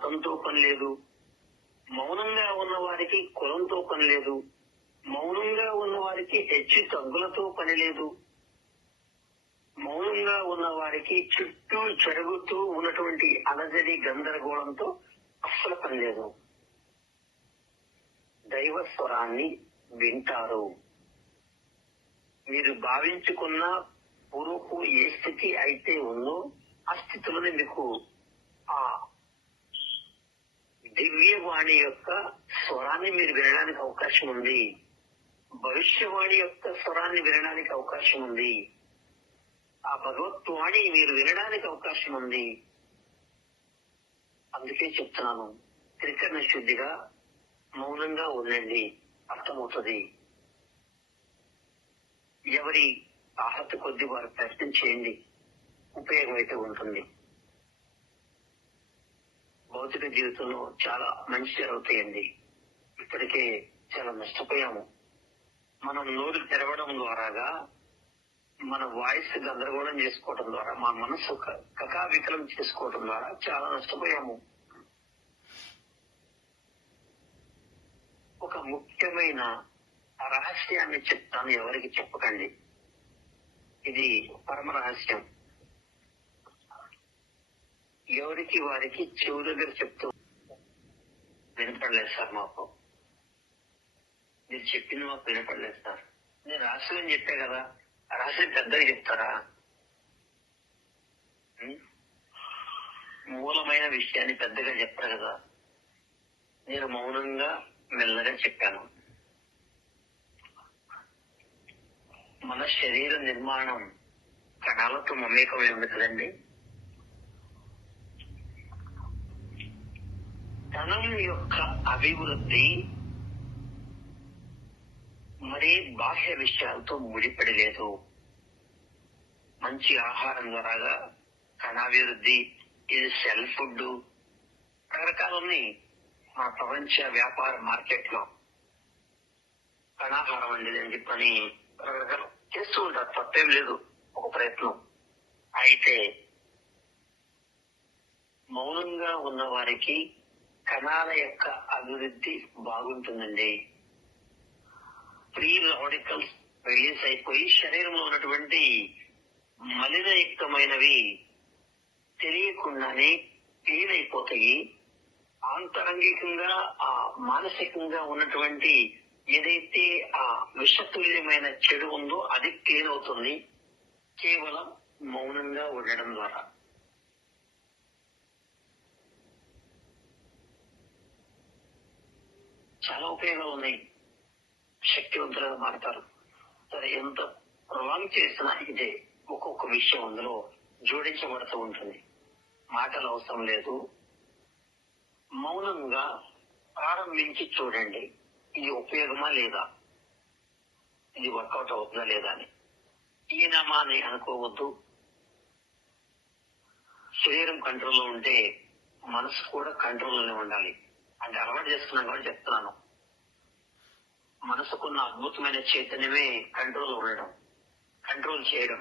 మతంతో పని లేదు. మౌనంగా ఉన్న వారికి కులంతో పని లేదు. మౌనంగా ఉన్న వారికి హెచ్చు తగ్గులతో పని లేదు. మౌనంగా ఉన్న వారికి చుట్టూ జరుగుతూ ఉన్నటువంటి అలజడి గందరగోళంతో అస్సలు పని లేదు. దైవ స్వరాన్ని వింటారు. మీరు భావించుకున్న పూర్వపు ఏ స్థితి అయితే ఉందో ఆ స్థితిలోనే మీకు ఆ దివ్యవాణి యొక్క స్వరాన్ని మీరు వినడానికి అవకాశం ఉంది. భవిష్యవాణి యొక్క స్వరాన్ని వినడానికి అవకాశం ఉంది. ఆ భగవత్వాణి మీరు వినడానికి అవకాశం ఉంది. అందుకే చెప్తున్నాను, త్రికరణ శుద్ధిగా మౌనంగా ఉండండి, అర్థమవుతుంది. ఎవరి ఆహత కొద్ది వారు ప్రయత్నం చేయండి, ఉపయోగం అయితే ఉంటుంది. భౌతిక జీవితంలో చాలా మంచి జరుగుతాయండి. ఇప్పటికే చాలా నష్టపోయాము. మనం నోరు తెరవడం ద్వారాగా, మన వాయిస్ గందరగోళం చేసుకోవడం ద్వారా, మా మనసు కకావికలం చేసుకోవడం ద్వారా చాలా నష్టపోయాము. ఒక ముఖ్యమైన రహస్యాన్ని చెప్తాను, ఎవరికి చెప్పకండి. ఇది పరమ రహస్యం. ఎవరికి వారికి చెవు దగ్గర చెప్తూ వినపడలేదు సార్. మాకు మీరు చెప్పింది మాకు వినపడలేదు సార్. నేను రహస్యం చెప్పా కదా, రహస్యం పెద్దగా చెప్తారా? మూలమైన విషయాన్ని పెద్దగా చెప్పారు కదా. నేను మౌనంగా మెల్లగా చెప్పాను. మన శరీర నిర్మాణం కణాలతో మమేకమై ఉంది కదండి. ధనం యొక్క అభివృద్ధి మరే బాహ్య విషయాలతో ముడిపడి లేదు. మంచి ఆహారం ద్వారా కణాభివృద్ధి, ఇది సెల్ ఫుడ్, రకరకాలు ఉన్నాయి. మన ప్రపంచ వ్యాపార మార్కెట్ లో కణాహారం అండి అని చెప్పని రకరకాలు చేస్తూ ఉంటారు. తప్పేం లేదు, ఒక ప్రయత్నం. అయితే మౌనంగా ఉన్న వారికి కణాల యొక్క అభివృద్ధి బాగుంటుందండి. ఫ్రీ రాడికల్స్ రిలీజ్ అయిపోయి శరీరంలో ఉన్నటువంటి మలినయుక్తమైనవి తెలియకుండానే క్లీన్ అయిపోతాయి. ఆంతరంగికంగా, ఆ మానసికంగా ఉన్నటువంటి ఏదైతే ఆ విషతుల్యమైన చెడు ఉందో అది క్లీన్ అవుతుంది, కేవలం మౌనంగా ఉండడం ద్వారా. చాలా ఉపయోగాలు ఉన్నాయి. శక్తివంతులుగా మారుతారు. సరే, ఎంత ప్రొలాంగ్ చేసినా ఇదే ఒక్కొక్క విషయం అందులో జోడించబడుతూ ఉంటుంది. మాటలు అవసరం లేదు. మౌనంగా ప్రారంభించి చూడండి, ఇది ఉపయోగమా లేదా, ఇది వర్కౌట్ అవుతుందా లేదా అని. ఈయనమా అని అనుకోవద్దు. శరీరం కంట్రోల్లో ఉంటే మనసు కూడా కంట్రోల్లోనే ఉండాలి. అంటే అలవాటు చేస్తున్నాను కాబట్టి చెప్తున్నాను. మనసుకున్న అద్భుతమైన చైతన్యమే కంట్రోల్ ఉండడం, కంట్రోల్ చేయడం.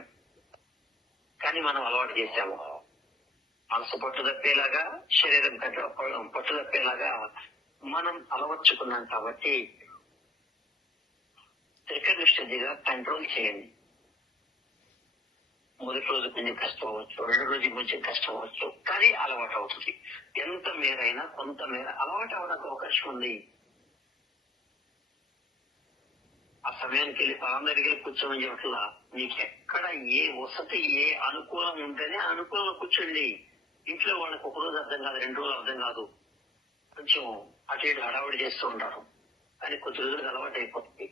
కానీ మనం అలవాటు చేశాము. మనసు పట్టుదప్పేలాగా, శరీరం పట్టుదప్పేలాగా మనం అలవర్చుకున్నాం. కాబట్టి త్రికరణ శుద్ధిగా కంట్రోల్ చేయండి. మొదటి రోజు కొంచెం కష్టం అవ్వచ్చు, రెండో రోజు కొంచెం కష్టం అవ్వచ్చు, కానీ అలవాటు అవుతుంది. ఎంత మేరైనా కొంత మేర అలవాటు అవడానికి అవకాశం ఉంది. ఆ సమయానికి వెళ్ళి పరందరికి వెళ్ళి కూర్చోమని చెప్పట్లా. మీకు ఎక్కడ ఏ వసతి, ఏ అనుకూలం ఉంటేనే అనుకూలంగా కూర్చోండి. ఇంట్లో వాళ్ళకి ఒక రోజు అర్థం కాదు, 2 రోజులు అర్థం కాదు, కొంచెం అటు ఇటు హడావుడి చేస్తూ ఉంటారు. కానీ కొద్ది రోజులకు అలవాటు అయిపోతుంది.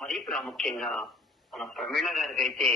మరీ ప్రాముఖ్యంగా మన ప్రమీళ గారికి అయితే